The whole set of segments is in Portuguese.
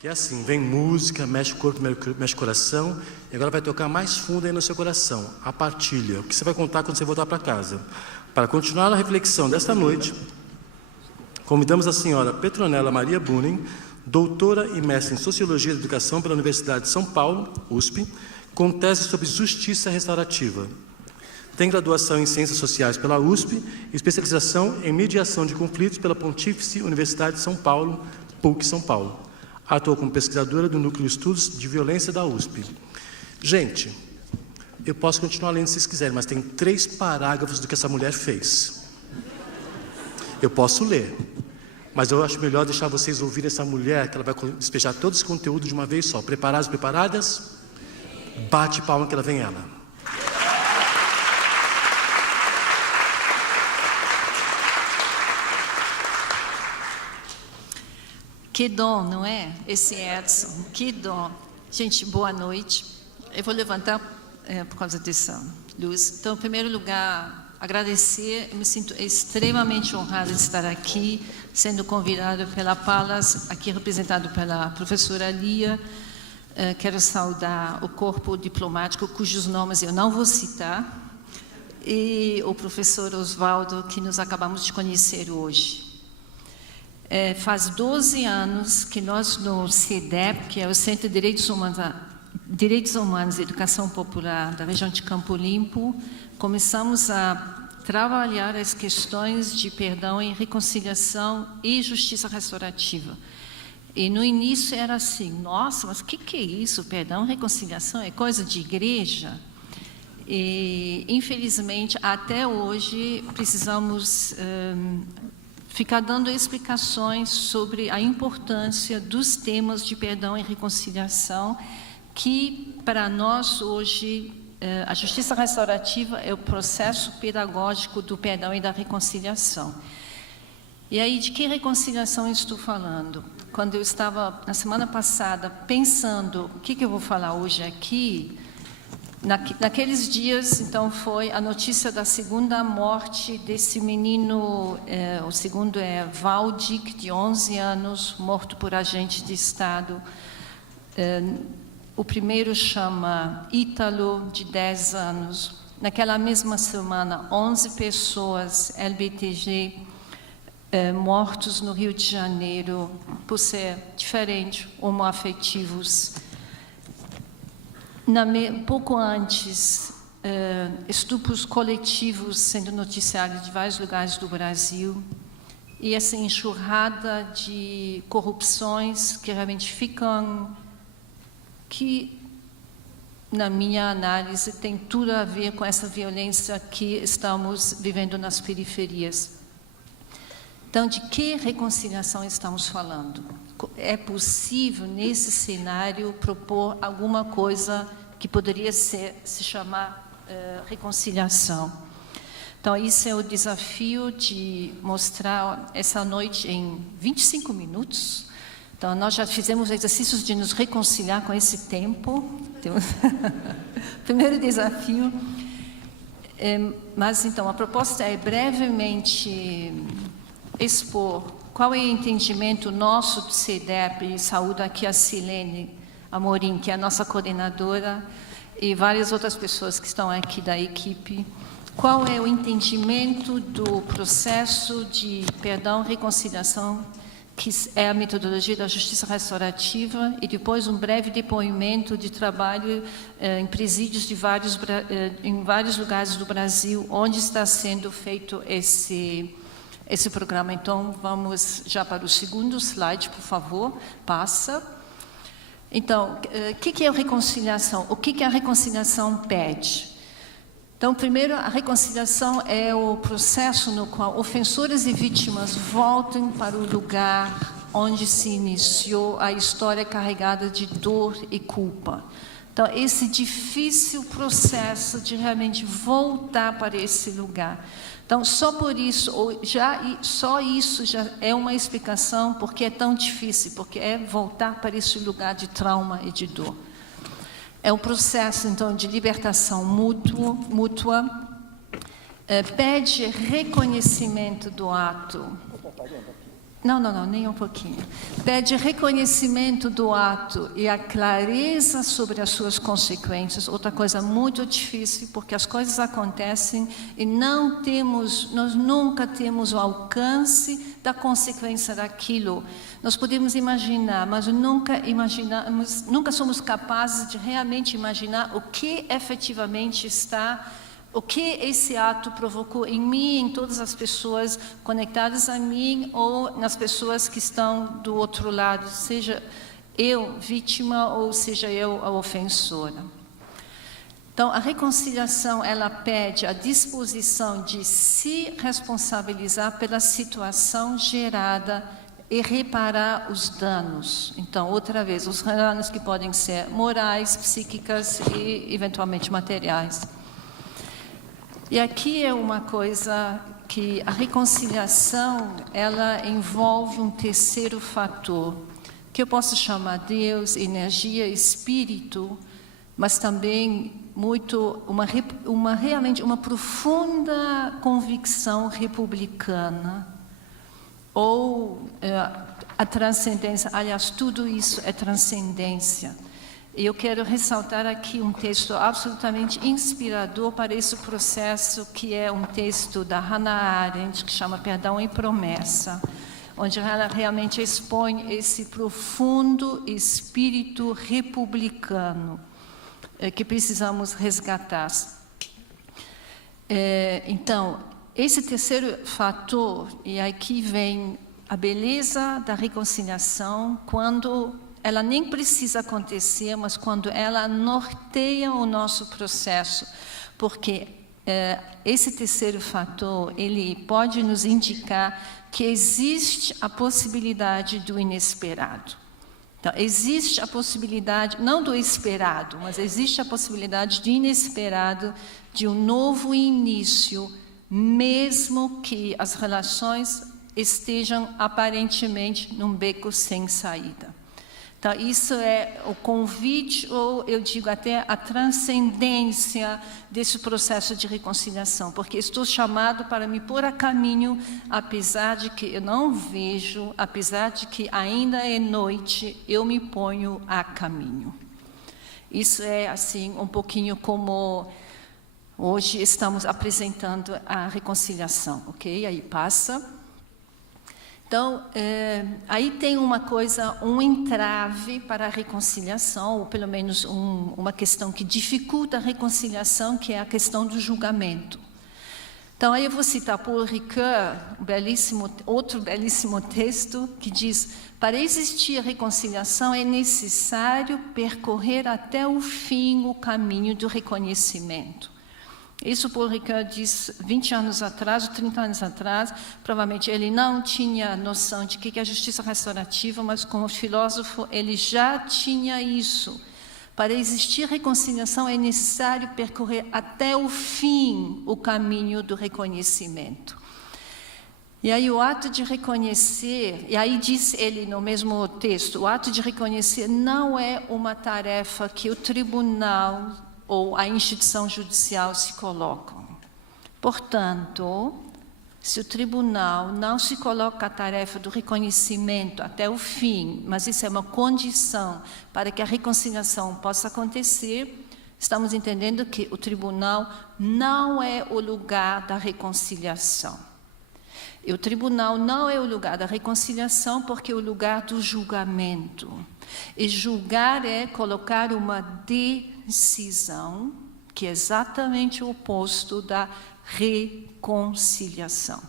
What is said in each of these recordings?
Que é assim, vem música, mexe o corpo, mexe o coração, e agora vai tocar mais fundo aí no seu coração, a partilha, o que você vai contar quando você voltar para casa. Para continuar a reflexão desta noite, convidamos a senhora Petronella Maria Bunin, doutora e mestre em Sociologia da Educação pela Universidade de São Paulo, USP, com tese sobre justiça restaurativa. Tem graduação em Ciências Sociais pela USP e especialização em mediação de conflitos pela Pontífice Universidade de São Paulo, PUC São Paulo. Atuou como pesquisadora do Núcleo de Estudos de Violência da USP. Gente, eu posso continuar lendo se vocês quiserem, mas tem 3 parágrafos do que essa mulher fez. Eu posso ler, mas eu acho melhor deixar vocês ouvirem essa mulher, que ela vai despejar todo esse conteúdo de uma vez só. Preparados, preparadas? Bate palma que ela vem ela. Que dom, não é? Esse Edson, que dom. Gente, boa noite. Eu vou levantar por causa dessa luz. Então, em primeiro lugar, agradecer. Eu me sinto extremamente honrada de estar aqui, sendo convidada pela Palas, aqui representado pela professora Lia. Quero saudar o corpo diplomático, cujos nomes eu não vou citar, e o professor Oswaldo, que nos acabamos de conhecer hoje. Faz 12 anos que nós no CEDEP, que é o Centro de Direitos Humanos e Educação Popular da região de Campo Limpo, começamos a trabalhar as questões de perdão e reconciliação e justiça restaurativa. E no início era assim, nossa, mas o que é isso? Perdão e reconciliação é coisa de igreja? E, infelizmente, até hoje, precisamos ficar dando explicações sobre a importância dos temas de perdão e reconciliação, que, para nós, hoje, a justiça restaurativa é o processo pedagógico do perdão e da reconciliação. E aí, de que reconciliação eu estou falando? Quando eu estava, na semana passada, pensando o que eu vou falar hoje aqui, naqueles dias, então, foi a notícia da segunda morte desse menino, o segundo é Valdic, de 11 anos, morto por agente de Estado. O primeiro chama Ítalo, de 10 anos. Naquela mesma semana, 11 pessoas LGBTG mortos no Rio de Janeiro por ser diferente, homoafetivos. Pouco antes, estupros coletivos sendo noticiados de vários lugares do Brasil, e essa enxurrada de corrupções que realmente que, na minha análise, tem tudo a ver com essa violência que estamos vivendo nas periferias. Então, de que reconciliação estamos falando? É possível, nesse cenário, propor alguma coisa que poderia se chamar reconciliação? Então, isso é o desafio de mostrar essa noite em 25 minutos. Então, nós já fizemos exercícios de nos reconciliar com esse tempo. Primeiro desafio. Mas, então, a proposta é brevemente expor qual é o entendimento nosso do CEDEP, e saúdo aqui a Silene Amorim, que é a nossa coordenadora, e várias outras pessoas que estão aqui da equipe. Qual é o entendimento do processo de perdão e reconciliação, que é a metodologia da justiça restaurativa, e depois um breve depoimento de trabalho em presídios em vários lugares do Brasil, onde está sendo feito esse programa. Então, vamos já para o segundo slide, por favor. Passa. Então, o que é a reconciliação? O que a reconciliação pede? Então, primeiro, a reconciliação é o processo no qual ofensores e vítimas voltam para o lugar onde se iniciou a história carregada de dor e culpa. Então, esse difícil processo de realmente voltar para esse lugar. Então, só por isso, só isso já é uma explicação porque é tão difícil, porque é voltar para esse lugar de trauma e de dor. É um processo, então, de libertação mútua, pede reconhecimento do ato. Não, nem um pouquinho. Pede reconhecimento do ato e a clareza sobre as suas consequências. Outra coisa muito difícil, porque as coisas acontecem e nós nunca temos o alcance da consequência daquilo. Nós podemos imaginar, mas nunca somos capazes de realmente imaginar o que efetivamente está. O que esse ato provocou em mim, em todas as pessoas conectadas a mim ou nas pessoas que estão do outro lado, seja eu vítima ou seja eu a ofensora. Então, a reconciliação, ela pede a disposição de se responsabilizar pela situação gerada e reparar os danos. Então, outra vez, os danos que podem ser morais, psíquicas e, eventualmente, materiais. E aqui é uma coisa que a reconciliação, ela envolve um terceiro fator, que eu posso chamar Deus, energia, espírito, mas também realmente uma profunda convicção republicana, ou a transcendência, aliás, tudo isso é transcendência. E eu quero ressaltar aqui um texto absolutamente inspirador para esse processo, que é um texto da Hannah Arendt, que chama Perdão e Promessa, onde ela realmente expõe esse profundo espírito republicano que precisamos resgatar. Então, esse terceiro fator, e aqui vem a beleza da reconciliação, quando ela nem precisa acontecer, mas quando ela norteia o nosso processo, porque esse terceiro fator, ele pode nos indicar que existe a possibilidade do inesperado. Então, existe a possibilidade, não do esperado, mas existe a possibilidade de inesperado, de um novo início, mesmo que as relações estejam aparentemente num beco sem saída. Então, isso é o convite, ou eu digo até a transcendência desse processo de reconciliação, porque estou chamado para me pôr a caminho, apesar de que eu não vejo, apesar de que ainda é noite, eu me ponho a caminho. Isso é, assim, um pouquinho como hoje estamos apresentando a reconciliação, ok? Aí passa. Então, aí tem uma coisa, um entrave para a reconciliação, ou pelo menos uma questão que dificulta a reconciliação, que é a questão do julgamento. Então, aí eu vou citar Paul Ricoeur, outro belíssimo texto, que diz: para existir a reconciliação é necessário percorrer até o fim o caminho do reconhecimento. Isso Paul Ricoeur diz 20 anos atrás, ou 30 anos atrás. Provavelmente ele não tinha noção de que é a justiça restaurativa, mas como filósofo ele já tinha isso. Para existir reconciliação é necessário percorrer até o fim o caminho do reconhecimento. E aí o ato de reconhecer, e aí diz ele no mesmo texto, o ato de reconhecer não é uma tarefa que o tribunal ou a instituição judicial se colocam. Portanto, se o tribunal não se coloca a tarefa do reconhecimento até o fim, mas isso é uma condição para que a reconciliação possa acontecer, estamos entendendo que o tribunal não é o lugar da reconciliação. E o tribunal não é o lugar da reconciliação porque é o lugar do julgamento. E julgar é colocar uma decisão, que é exatamente o oposto da reconciliação.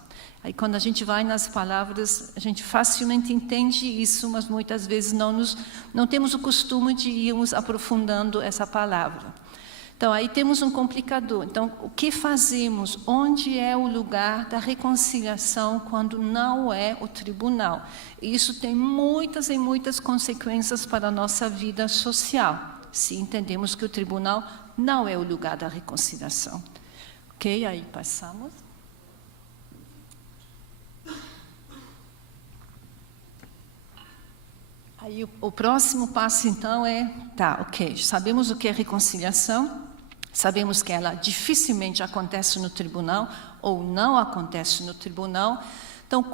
Aí quando a gente vai nas palavras, a gente facilmente entende isso, mas muitas vezes não temos o costume de irmos aprofundando essa palavra. Então, aí temos um complicador. Então, o que fazemos? Onde é o lugar da reconciliação quando não é o tribunal? E isso tem muitas e muitas consequências para a nossa vida social, se entendemos que o tribunal não é o lugar da reconciliação. Ok? Aí passamos. Aí o próximo passo, então, ok, sabemos o que é reconciliação, sabemos que ela dificilmente acontece no tribunal, ou não acontece no tribunal. Então,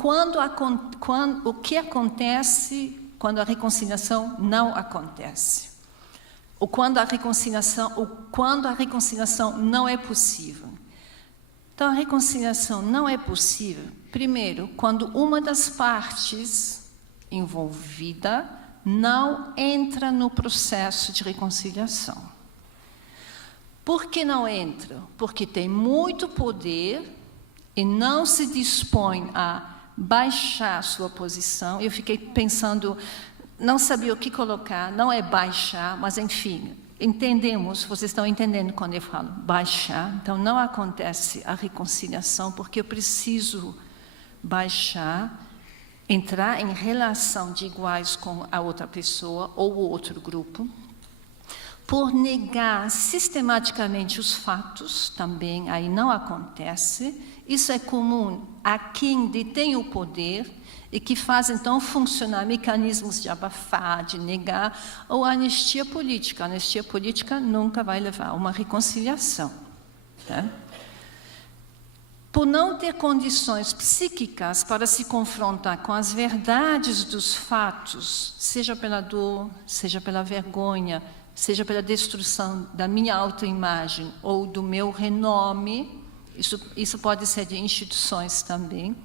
o que acontece quando a reconciliação não acontece? Ou quando a reconciliação não é possível? Então, a reconciliação não é possível, primeiro, quando uma das partes envolvida não entra no processo de reconciliação. Por que não entra? Porque tem muito poder e não se dispõe a baixar sua posição. Eu fiquei pensando, não sabia o que colocar, não é baixar, mas enfim, entendemos, vocês estão entendendo quando eu falo baixar. Então, não acontece a reconciliação, porque eu preciso baixar, entrar em relação de iguais com a outra pessoa ou o outro grupo, por negar sistematicamente os fatos, também aí não acontece. Isso é comum a quem detém o poder e que faz, então, funcionar mecanismos de abafar, de negar, ou anistia política. A anistia política nunca vai levar a uma reconciliação. Tá? Por não ter condições psíquicas para se confrontar com as verdades dos fatos, seja pela dor, seja pela vergonha, seja pela destruição da minha autoimagem ou do meu renome, isso pode ser de instituições também,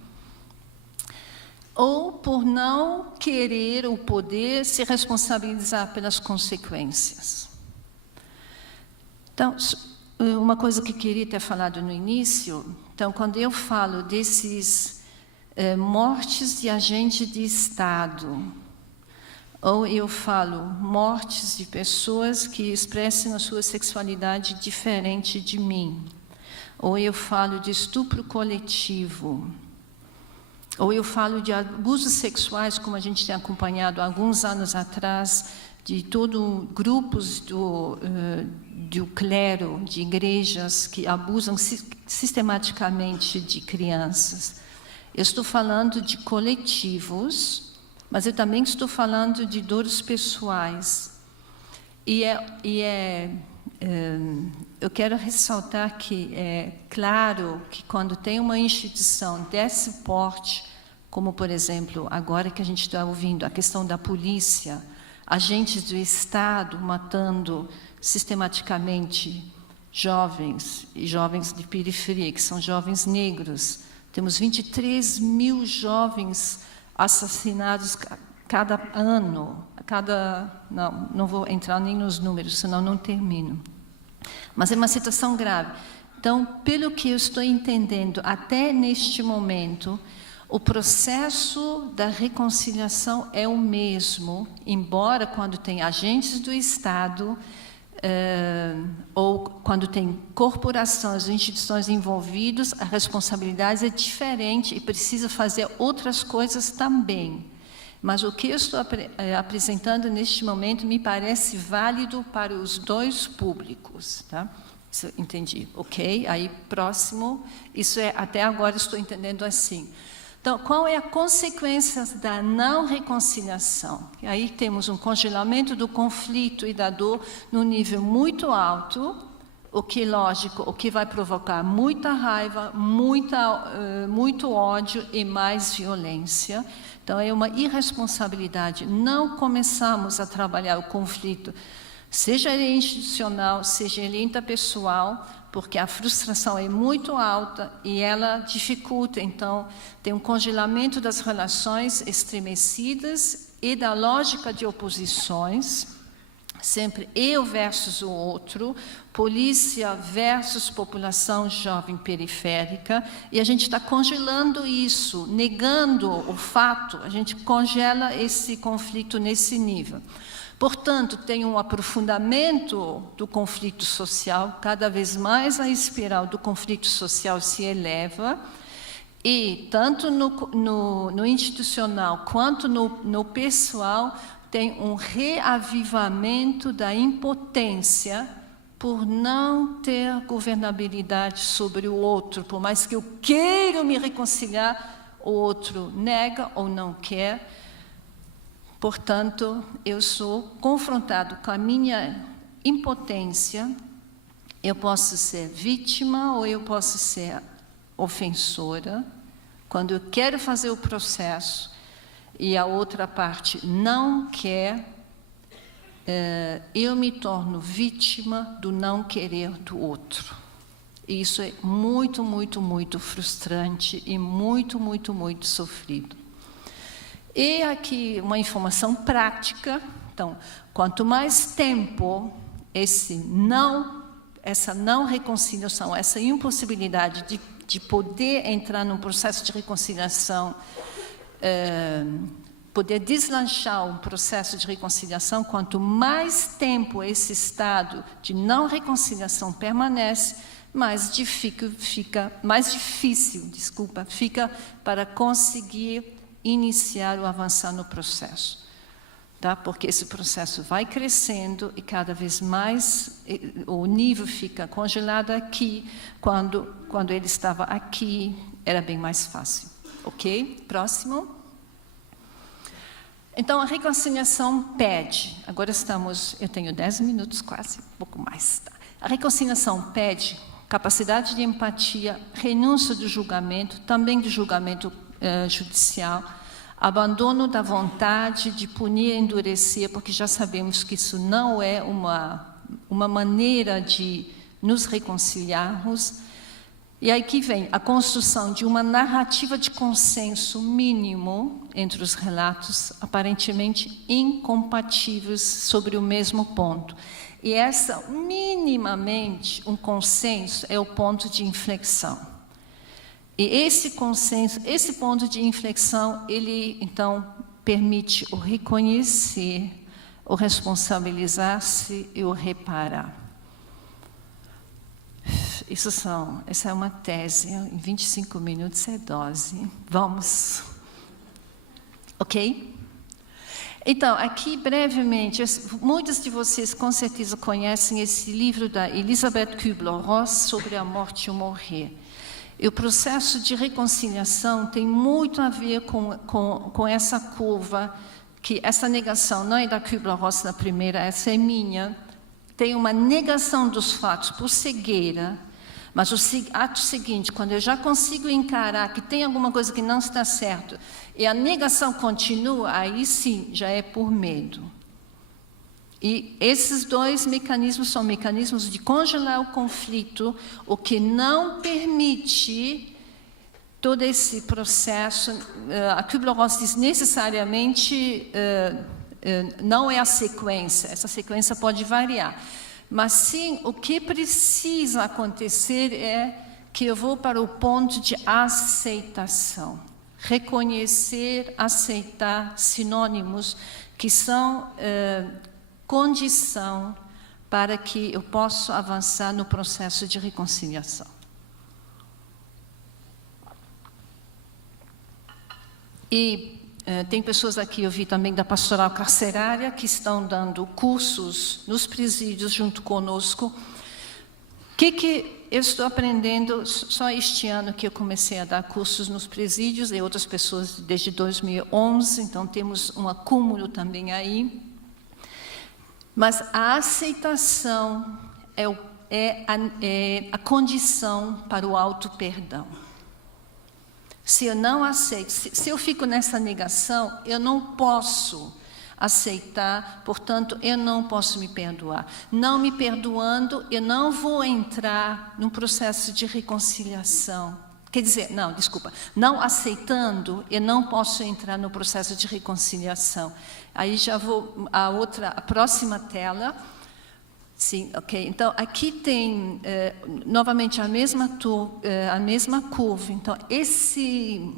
ou por não querer ou poder se responsabilizar pelas consequências. Então, uma coisa que eu queria ter falado no início, então, quando eu falo desses mortes de agente de Estado, ou eu falo mortes de pessoas que expressam a sua sexualidade diferente de mim, ou eu falo de estupro coletivo, ou eu falo de abusos sexuais, como a gente tem acompanhado há alguns anos atrás, de grupos do clero, de igrejas que abusam sistematicamente de crianças. Eu estou falando de coletivos, mas eu também estou falando de dores pessoais. Eu quero ressaltar que é claro que quando tem uma instituição desse porte, como, por exemplo, agora que a gente está ouvindo a questão da polícia, agentes do Estado matando sistematicamente jovens, e jovens de periferia, que são jovens negros. Temos 23 mil jovens assassinados cada ano. Não vou entrar nem nos números, senão não termino. Mas é uma situação grave. Então, pelo que eu estou entendendo, até neste momento, o processo da reconciliação é o mesmo, embora quando tem agentes do Estado, ou quando tem corporações, instituições envolvidas, a responsabilidade é diferente e precisa fazer outras coisas também. Mas o que eu estou apresentando neste momento me parece válido para os dois públicos. Tá? Isso eu entendi. Ok, aí próximo, isso é, até agora estou entendendo assim. Então, qual é a consequência da não reconciliação? E aí temos um congelamento do conflito e da dor num nível muito alto, o que, lógico, o que vai provocar muita raiva, muito ódio e mais violência. Então, é uma irresponsabilidade. Não começamos a trabalhar o conflito, seja ele institucional, seja ele interpessoal, porque a frustração é muito alta e ela dificulta. Então, tem um congelamento das relações estremecidas e da lógica de oposições, sempre eu versus o outro, polícia versus população jovem periférica, e a gente está congelando isso, negando o fato, a gente congela esse conflito nesse nível. Portanto, tem um aprofundamento do conflito social, cada vez mais a espiral do conflito social se eleva, e tanto no institucional quanto no pessoal, tem um reavivamento da impotência por não ter governabilidade sobre o outro. Por mais que eu queira me reconciliar, o outro nega ou não quer. Portanto, eu sou confrontado com a minha impotência. Eu posso ser vítima ou eu posso ser ofensora, Quando eu quero fazer o processo e a outra parte não quer, eu me torno vítima do não querer do outro. E isso é muito, muito, muito frustrante e muito, muito, muito sofrido. E aqui uma informação prática. Então, quanto mais tempo essa não reconciliação, essa impossibilidade de poder entrar num processo de reconciliação, poder deslanchar um processo de reconciliação, quanto mais tempo esse estado de não reconciliação permanece, mais difícil fica para conseguir iniciar ou avançar no processo. Tá? Porque esse processo vai crescendo e cada vez mais o nível fica congelado aqui, quando ele estava aqui, era bem mais fácil. Ok? Próximo. Então, a reconciliação pede, agora eu tenho 10 minutos quase, um pouco mais. Tá? A reconciliação pede capacidade de empatia, renúncia do julgamento, também do julgamento judicial, abandono da vontade de punir e endurecer, porque já sabemos que isso não é uma maneira de nos reconciliarmos. E aí que vem a construção de uma narrativa de consenso mínimo entre os relatos, aparentemente incompatíveis sobre o mesmo ponto. E minimamente, um consenso é o ponto de inflexão. E esse consenso, esse ponto de inflexão, ele, então, permite o reconhecer, o responsabilizar-se e o reparar. Essa é uma tese, em 25 minutos é dose. Vamos. Ok? Então, aqui, brevemente, muitos de vocês, com certeza, conhecem esse livro da Elisabeth Kübler-Ross sobre a morte e o morrer. E o processo de reconciliação tem muito a ver com essa curva, que essa negação não é da Kübler-Ross na primeira, essa é minha. Tem uma negação dos fatos por cegueira, mas o ato seguinte, quando eu já consigo encarar que tem alguma coisa que não está certo, e a negação continua, aí sim, já é por medo. E esses dois mecanismos são mecanismos de congelar o conflito, o que não permite todo esse processo. A Kübler-Ross diz necessariamente não é a sequência, essa sequência pode variar. Mas sim, o que precisa acontecer é que eu vou para o ponto de aceitação. Reconhecer, aceitar sinônimos que são condição para que eu possa avançar no processo de reconciliação. E tem pessoas aqui, eu vi também da pastoral carcerária, que estão dando cursos nos presídios junto conosco. O que eu estou aprendendo só este ano que eu comecei a dar cursos nos presídios, e outras pessoas desde 2011, então temos um acúmulo também aí. Mas a aceitação é a condição para o auto-perdão. Se eu não aceito, se eu fico nessa negação, eu não posso aceitar, portanto, eu não posso me perdoar. Não me perdoando, eu não vou entrar num processo de reconciliação. Quer dizer, não aceitando, eu não posso entrar no processo de reconciliação. Aí já vou a próxima tela. Sim, ok. Então, aqui tem novamente a mesma curva. Então, esse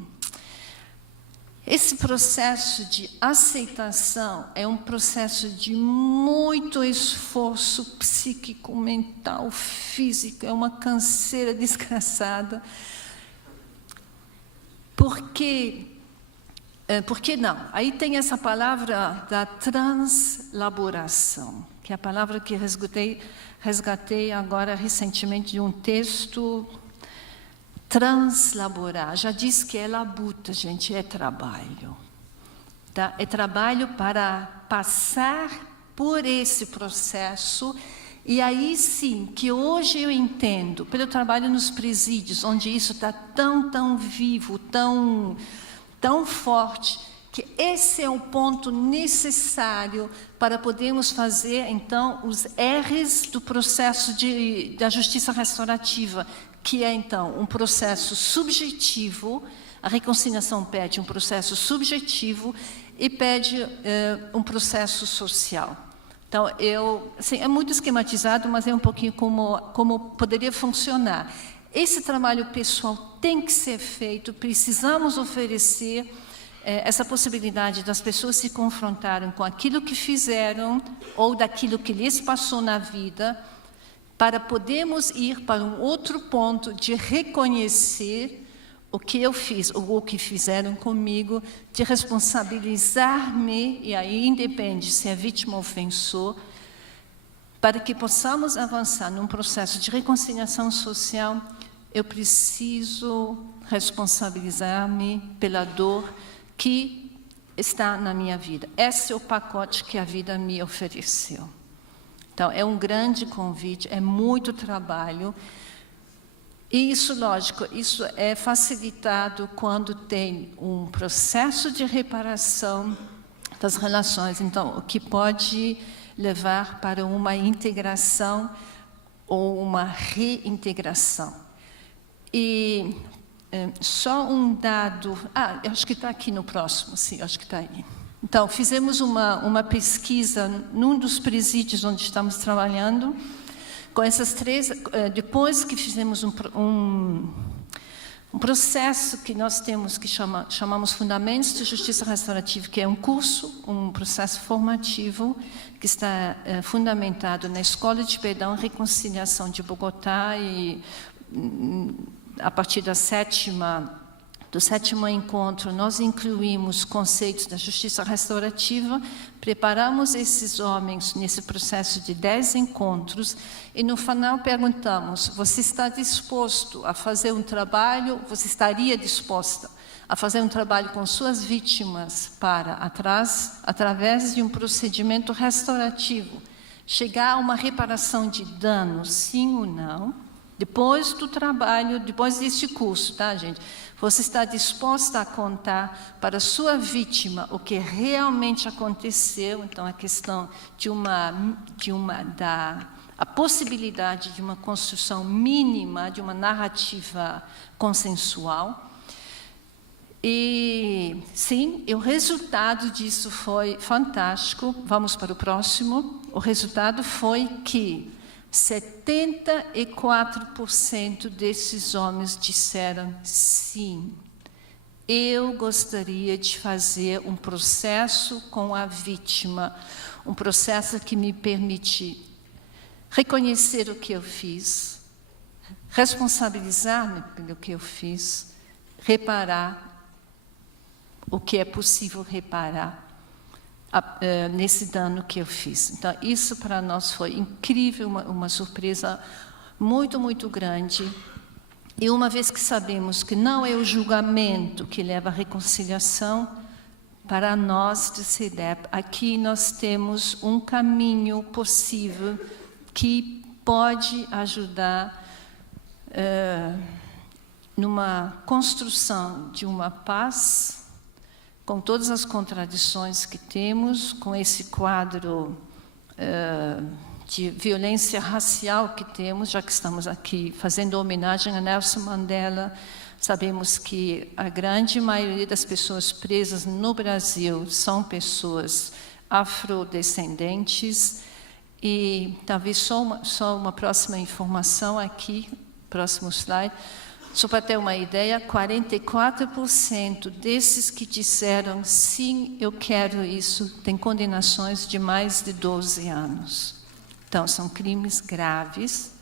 processo de aceitação é um processo de muito esforço psíquico, mental, físico, é uma canseira desgraçada. Por que não? Aí tem essa palavra da translaboração, que é a palavra que resgatei agora recentemente de um texto. Translaborar, já disse que é labuta, gente, é trabalho. Tá? É trabalho para passar por esse processo E aí sim, que hoje eu entendo, pelo trabalho nos presídios, onde isso está tão vivo, tão forte, que esse é o ponto necessário para podermos fazer, então, os R's do processo da justiça restaurativa, que é, então, um processo subjetivo. A reconciliação pede um processo subjetivo e pede um processo social. Então, assim, é muito esquematizado, mas é um pouquinho como poderia funcionar. Esse trabalho pessoal tem que ser feito, precisamos oferecer essa possibilidade das pessoas se confrontarem com aquilo que fizeram ou daquilo que lhes passou na vida, para podermos ir para um outro ponto de reconhecer o que eu fiz, ou o que fizeram comigo, de responsabilizar-me, e aí independe se é vítima ou ofensor, para que possamos avançar num processo de reconciliação social, eu preciso responsabilizar-me pela dor que está na minha vida. Esse é o pacote que a vida me ofereceu. Então, é um grande convite, é muito trabalho. E isso, lógico, isso é facilitado quando tem um processo de reparação das relações. Então, o que pode levar para uma integração ou uma reintegração. E só um dado... eu acho que está aqui no próximo, sim, acho que está aí. Então, fizemos uma pesquisa num dos presídios onde estamos trabalhando, com essas três, depois que fizemos um processo que nós temos, que chamamos Fundamentos de Justiça Restaurativa, que é um curso, um processo formativo, que está fundamentado na Escola de Perdão e Reconciliação de Bogotá, e a partir do sétimo encontro, nós incluímos conceitos da justiça restaurativa, preparamos esses homens nesse processo de 10 encontros e no final perguntamos, você está disposto a fazer um trabalho, você estaria disposta a fazer um trabalho com suas vítimas para, através de um procedimento restaurativo, chegar a uma reparação de danos, sim ou não? Depois do trabalho, depois desse curso, tá, gente? Você está disposta a contar para a sua vítima o que realmente aconteceu? Então, a questão a possibilidade de uma construção mínima, de uma narrativa consensual. E, sim, o resultado disso foi fantástico. Vamos para o próximo. O resultado foi que 74% desses homens disseram sim. Eu gostaria de fazer um processo com a vítima, um processo que me permite reconhecer o que eu fiz, responsabilizar-me pelo que eu fiz, reparar o que é possível reparar nesse dano que eu fiz. Então, isso para nós foi incrível, uma surpresa muito, muito grande. E uma vez que sabemos que não é o julgamento que leva à reconciliação, para nós do CEDEP, aqui nós temos um caminho possível que pode ajudar numa construção de uma paz, com todas as contradições que temos, com esse quadro de violência racial que temos, já que estamos aqui fazendo homenagem a Nelson Mandela, sabemos que a grande maioria das pessoas presas no Brasil são pessoas afrodescendentes, e talvez só uma próxima informação aqui, próximo slide. Só para ter uma ideia, 44% desses que disseram sim, eu quero isso, têm condenações de mais de 12 anos. Então, são crimes graves.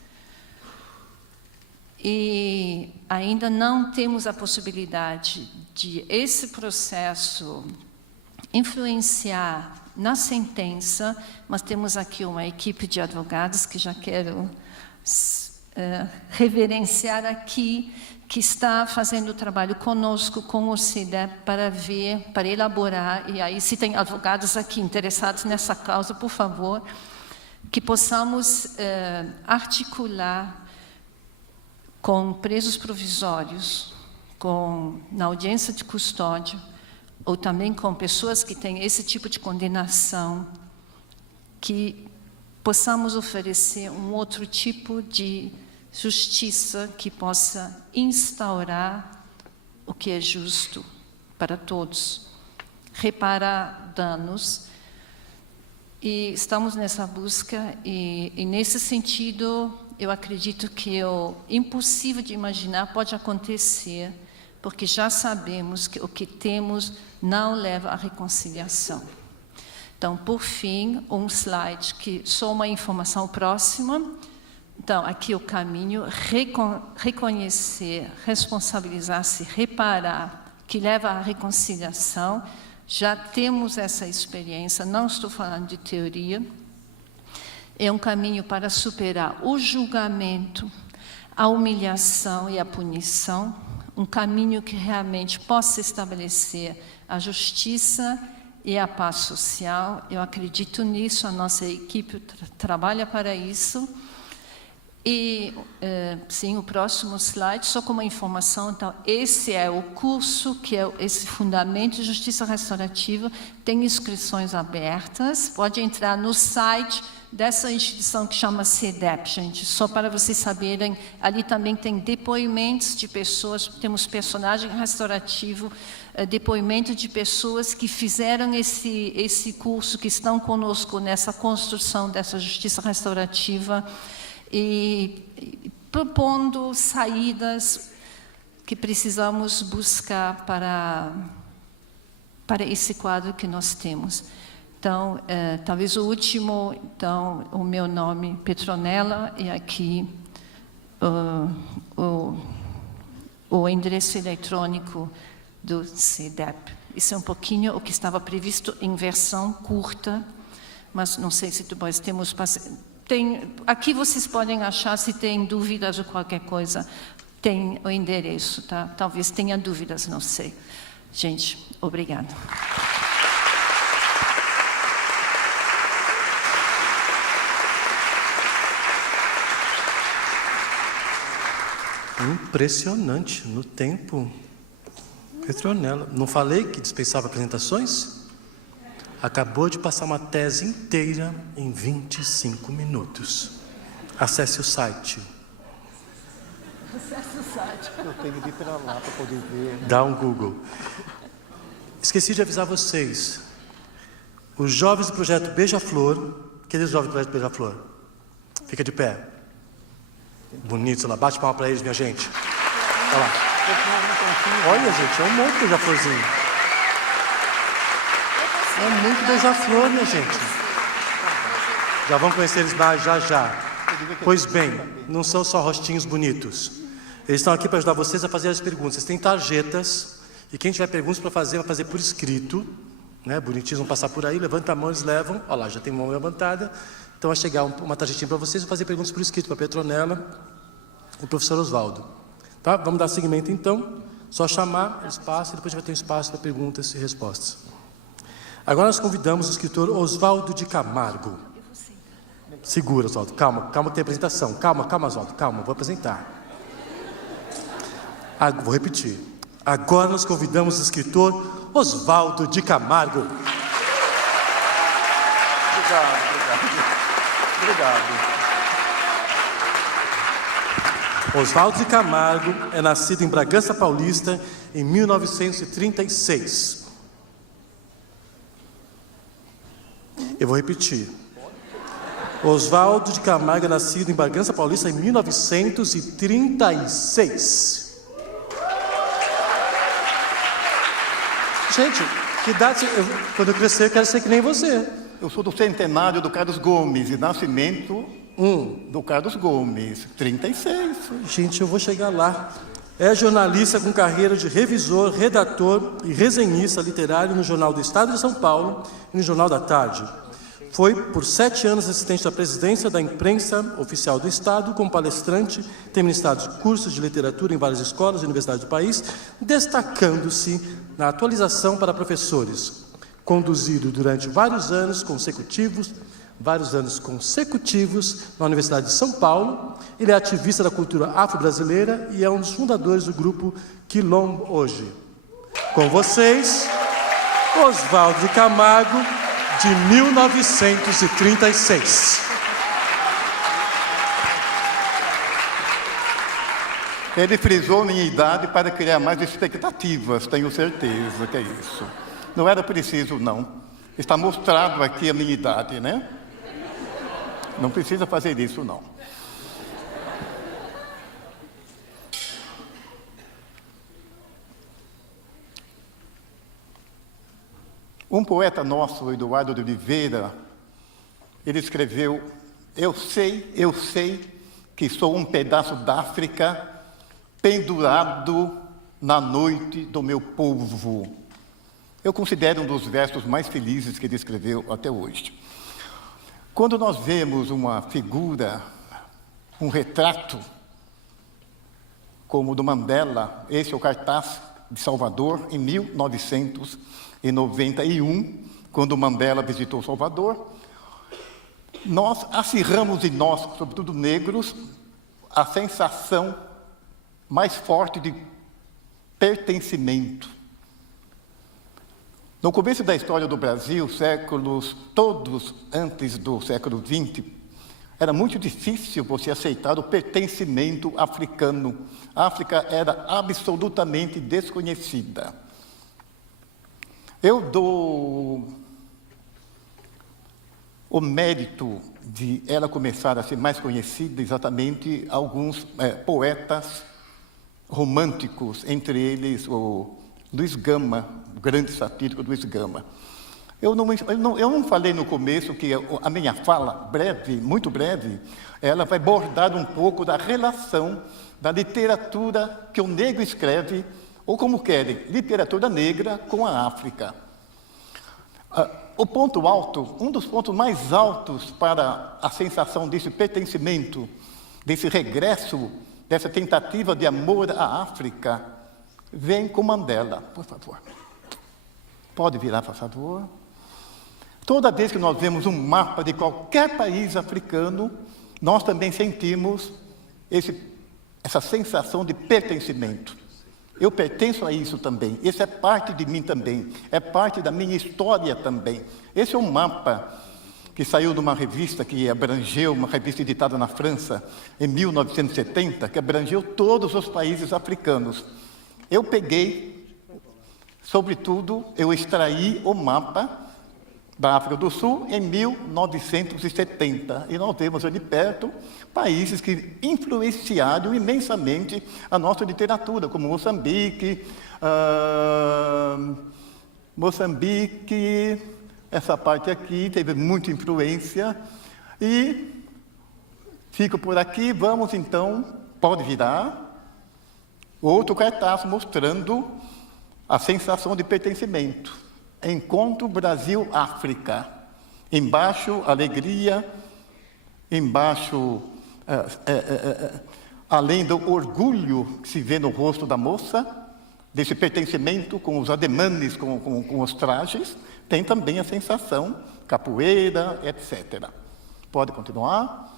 E ainda não temos a possibilidade de esse processo influenciar na sentença, mas temos aqui uma equipe de advogados que já quero reverenciar aqui, que está fazendo o trabalho conosco, com o CEDEP, para elaborar, e aí se tem advogados aqui interessados nessa causa, por favor, que possamos articular com presos provisórios, na audiência de custódia, ou também com pessoas que têm esse tipo de condenação, que possamos oferecer um outro tipo de justiça que possa instaurar o que é justo para todos, reparar danos. E estamos nessa busca, e nesse sentido, eu acredito que o impossível de imaginar pode acontecer, porque já sabemos que o que temos não leva à reconciliação. Então, por fim, um slide que só uma informação próxima. Então, aqui o caminho, reconhecer, responsabilizar-se, reparar, que leva à reconciliação. Já temos essa experiência, não estou falando de teoria. É um caminho para superar o julgamento, a humilhação e a punição. Um caminho que realmente possa estabelecer a justiça e a paz social. Eu acredito nisso, a nossa equipe trabalha para isso. E, sim, o próximo slide, só como informação, então, esse é o curso, que é esse Fundamento de Justiça Restaurativa, tem inscrições abertas, pode entrar no site dessa instituição que chama CEDEP, gente, só para vocês saberem, ali também tem depoimentos de pessoas, temos personagem restaurativo, depoimento de pessoas que fizeram esse curso, que estão conosco nessa construção dessa justiça restaurativa, e propondo saídas que precisamos buscar para esse quadro que nós temos. Então, talvez o último, então, o meu nome, Petronella, e aqui o endereço eletrônico do CEDEP. Isso é um pouquinho o que estava previsto em versão curta, mas não sei se depois temos... aqui vocês podem achar, se tem dúvidas ou qualquer coisa, tem o endereço, tá? Talvez tenha dúvidas, não sei. Gente, obrigada. Impressionante, no tempo. Petronella, não falei que dispensava apresentações? Acabou de passar uma tese inteira em 25 minutos. Acesse o site. Acesse o site. Eu tenho que ir para lá para poder ver. Dá um Google. Esqueci de avisar vocês. Os jovens do projeto Beija-Flor, aqueles jovens do projeto Beija-Flor, fica de pé. Bonito lá, bate palma para eles, minha gente. Olha lá. Olha, gente, é um monte de beija-florzinho. É muito beija-flor, minha gente. Já vamos conhecer eles mais já. Pois bem, não são só rostinhos bonitos. Eles estão aqui para ajudar vocês a fazer as perguntas. Vocês têm tarjetas, e quem tiver perguntas para fazer, vai fazer por escrito. Né? Bonitinhos vão passar por aí, levanta a mão, eles levam. Olha lá, já tem mão levantada. Então vai chegar uma tarjetinha para vocês, vão fazer perguntas por escrito para a Petronella e o professor Oswaldo. Tá? Vamos dar seguimento então. Só chamar, eles passam, e depois vai ter um espaço para perguntas e respostas. Agora nós convidamos o escritor Oswaldo de Camargo. Segura, Oswaldo. Calma que tem apresentação. Calma, Oswaldo. Calma, vou apresentar. Vou repetir. Agora nós convidamos o escritor Oswaldo de Camargo. Obrigado. Oswaldo de Camargo é nascido em Bragança Paulista em 1936. Eu vou repetir. Oswaldo de Camargo é nascido em Bragança Paulista em 1936. Gente, que idade... quando eu crescer, eu quero ser que nem você. Eu sou do centenário do Carlos Gomes, e nascimento do Carlos Gomes, 36. Gente, eu vou chegar lá. É jornalista com carreira de revisor, redator e resenhista literário no Jornal do Estado de São Paulo e no Jornal da Tarde. Foi, por 7 anos, assistente da presidência da imprensa oficial do Estado, como palestrante, tem ministrado cursos de literatura em várias escolas e universidades do país, destacando-se na atualização para professores, conduzido durante vários anos consecutivos vários anos consecutivos na Universidade de São Paulo. Ele é ativista da cultura afro-brasileira e é um dos fundadores do grupo Quilombo Hoje. Com vocês, Oswaldo de Camargo, de 1936. Ele frisou minha idade para criar mais expectativas, tenho certeza que é isso. Não era preciso, não. Está mostrado aqui a minha idade, né? Não precisa fazer isso, não. Um poeta nosso, Eduardo de Oliveira, ele escreveu: eu sei que sou um pedaço da África pendurado na noite do meu povo. Eu considero um dos versos mais felizes que ele escreveu até hoje. Quando nós vemos uma figura, um retrato, como o do Mandela, esse é o cartaz de Salvador, em 1991, quando o Mandela visitou Salvador, nós acirramos em nós, sobretudo negros, a sensação mais forte de pertencimento. No começo da história do Brasil, séculos todos antes do século XX, era muito difícil você aceitar o pertencimento africano. A África era absolutamente desconhecida. Eu dou o mérito de ela começar a ser mais conhecida exatamente a alguns poetas românticos, entre eles o Luiz Gama, o grande satírico Luiz Gama. Eu não falei no começo que a minha fala, breve, muito breve, ela vai bordar um pouco da relação da literatura que o negro escreve, ou como querem, literatura negra com a África. O ponto alto, um dos pontos mais altos para a sensação desse pertencimento, desse regresso, dessa tentativa de amor à África, vem com Mandela. Por favor. Pode virar, por favor. Toda vez que nós vemos um mapa de qualquer país africano, nós também sentimos essa sensação de pertencimento. Eu pertenço a isso também. Isso é parte de mim também. É parte da minha história também. Esse é um mapa que saiu de uma revista que abrangeu, uma revista editada na França, em 1970, que abrangeu todos os países africanos. Eu peguei, sobretudo, eu extraí o mapa da África do Sul em 1970. E nós vemos ali perto países que influenciaram imensamente a nossa literatura, como Moçambique, essa parte aqui teve muita influência. E fico por aqui, vamos então, pode virar, outro cartaz mostrando a sensação de pertencimento. Encontro Brasil-África. Embaixo, alegria. Embaixo, além do orgulho que se vê no rosto da moça, desse pertencimento com os ademanes, com os trajes, tem também a sensação, capoeira, etc. Pode continuar.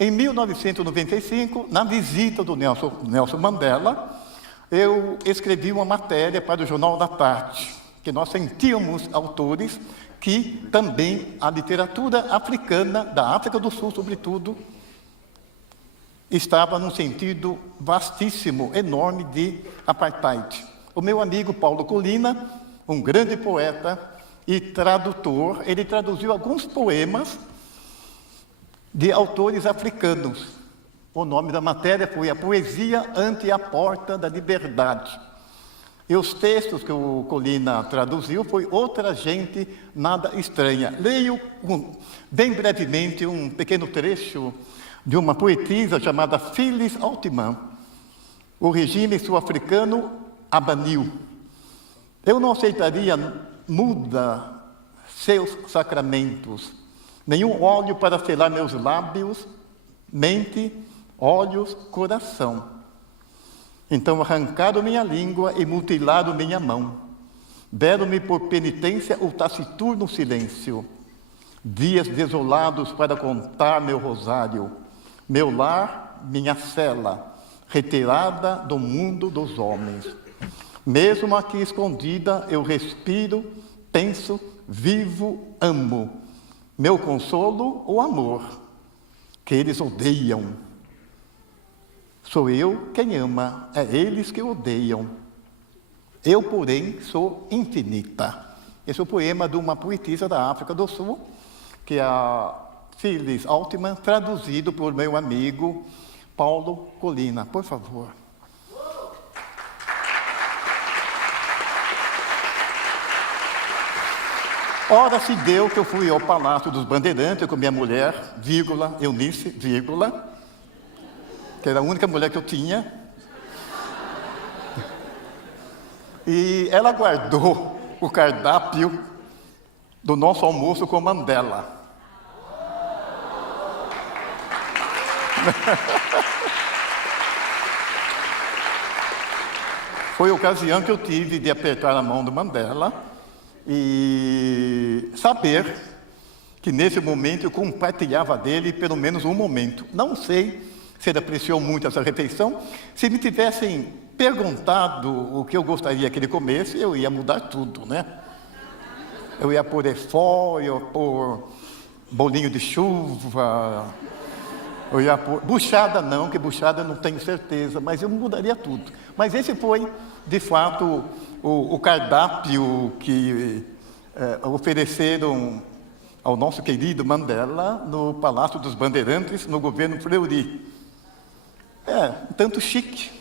Em 1995, na visita do Nelson Mandela, eu escrevi uma matéria para o Jornal da Tarde, que nós sentíamos autores que também a literatura africana, da África do Sul, sobretudo, estava num sentido vastíssimo, enorme de apartheid. O meu amigo Paulo Colina, um grande poeta e tradutor, ele traduziu alguns poemas de autores africanos. O nome da matéria foi A Poesia ante a Porta da Liberdade. E os textos que o Colina traduziu foi Outra Gente Nada Estranha. Leio bem brevemente um pequeno trecho de uma poetisa chamada Phyllis Altman. O regime sul-africano abaniu. Eu não aceitaria muda seus sacramentos, nenhum óleo para selar meus lábios, mente, olhos, coração. Então arrancaram minha língua e mutilaram minha mão. Deram-me por penitência o taciturno silêncio. dias desolados para contar meu rosário, meu lar, minha cela, retirada do mundo dos homens. Mesmo aqui escondida, eu respiro, penso, vivo, amo. Meu consolo, o amor, que eles odeiam. Sou eu quem ama, é eles que odeiam. Eu, porém, sou infinita. Esse é o poema de uma poetisa da África do Sul, que é a Phyllis Altman, traduzido por meu amigo Paulo Colina. Por favor. Ora se deu que eu fui ao Palácio dos Bandeirantes com minha mulher, vírgula, Eunice, vírgula, que era a única mulher que eu tinha. E ela guardou o cardápio do nosso almoço com Mandela. Foi a ocasião que eu tive de apertar a mão do Mandela e saber que nesse momento eu compartilhava dele pelo menos um momento. Não sei se ele apreciou muito essa refeição. Se me tivessem perguntado o que eu gostaria que ele comesse, eu ia mudar tudo, né? Eu ia pôr efó, eu ia pôr bolinho de chuva, eu ia pôr... Buchada não, que buchada eu não tenho certeza, mas eu mudaria tudo. Mas esse foi, de fato, o cardápio que ofereceram ao nosso querido Mandela no Palácio dos Bandeirantes, no governo Fleury. Tanto chique.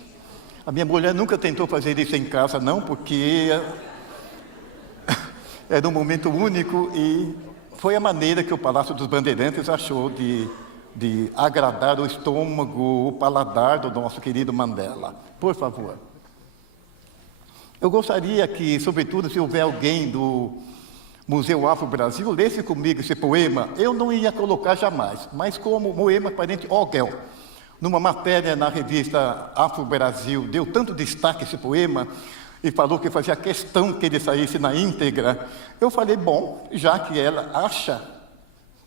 A minha mulher nunca tentou fazer isso em casa, não, porque era um momento único e foi a maneira que o Palácio dos Bandeirantes achou de agradar o estômago, o paladar do nosso querido Mandela. Por favor. Eu gostaria que, sobretudo, se houver alguém do Museu Afro-Brasil, lesse comigo esse poema. Eu não ia colocar jamais, mas como poema parente Ogel, numa matéria na revista Afro-Brasil, deu tanto destaque esse poema e falou que fazia questão que ele saísse na íntegra. Eu falei, bom, já que ela acha,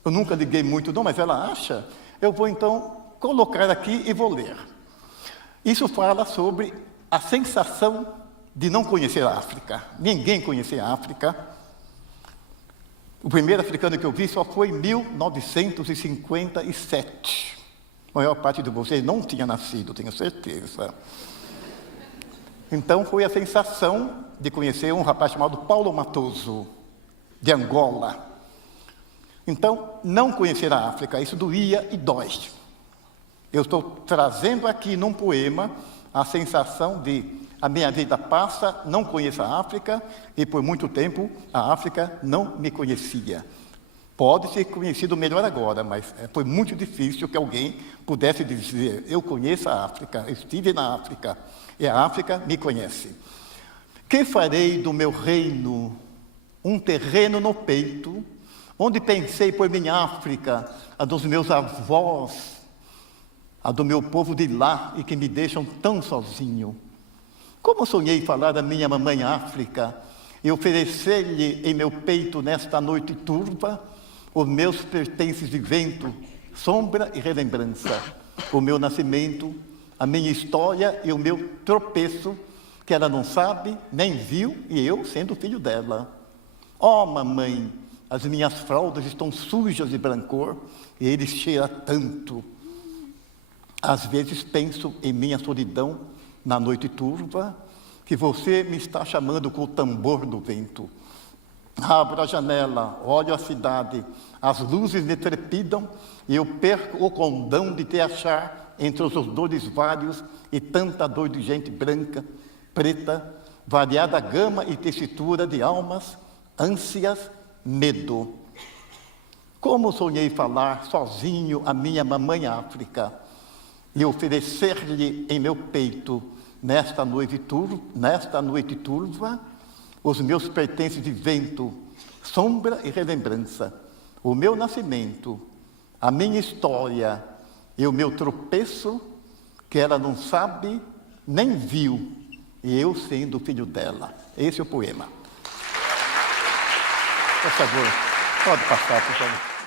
eu nunca liguei muito não, mas ela acha, eu vou então colocar aqui e vou ler. Isso fala sobre a sensação de não conhecer a África. Ninguém conhecia a África. O primeiro africano que eu vi só foi em 1957. A maior parte de vocês não tinha nascido, tenho certeza. Então foi a sensação de conhecer um rapaz chamado Paulo Matoso, de Angola. Então, não conhecer a África, isso doía e dói. Eu estou trazendo aqui num poema a sensação de a minha vida passa, não conheço a África, e por muito tempo a África não me conhecia. Pode ser conhecido melhor agora, mas foi muito difícil que alguém pudesse dizer, eu conheço a África, estive na África, e a África me conhece. Que farei do meu reino um terreno no peito, onde pensei por minha África, a dos meus avós, a do meu povo de lá, e que me deixam tão sozinho. Como sonhei falar da minha mamãe África, e oferecer-lhe em meu peito nesta noite turva, os meus pertences de vento, sombra e relembrança, o meu nascimento, a minha história e o meu tropeço, que ela não sabe, nem viu, e eu sendo filho dela. Ó, mamãe, as minhas fraldas estão sujas de brancor, e ele cheira tanto. Às vezes penso em minha solidão, na noite turva, que você me está chamando com o tambor do vento. Abro a janela, olho a cidade, as luzes me trepidam, e eu perco o condão de te achar entre os odores vários e tanta dor de gente branca, preta, variada gama e tessitura de almas, ânsias, medo. Como sonhei falar sozinho a minha mamãe África, e oferecer-lhe em meu peito, nesta noite turva, os meus pertences de vento, sombra e relembrança, o meu nascimento, a minha história e o meu tropeço, que ela não sabe nem viu, e eu sendo filho dela. Esse é o poema. Por favor. Pode passar, por favor.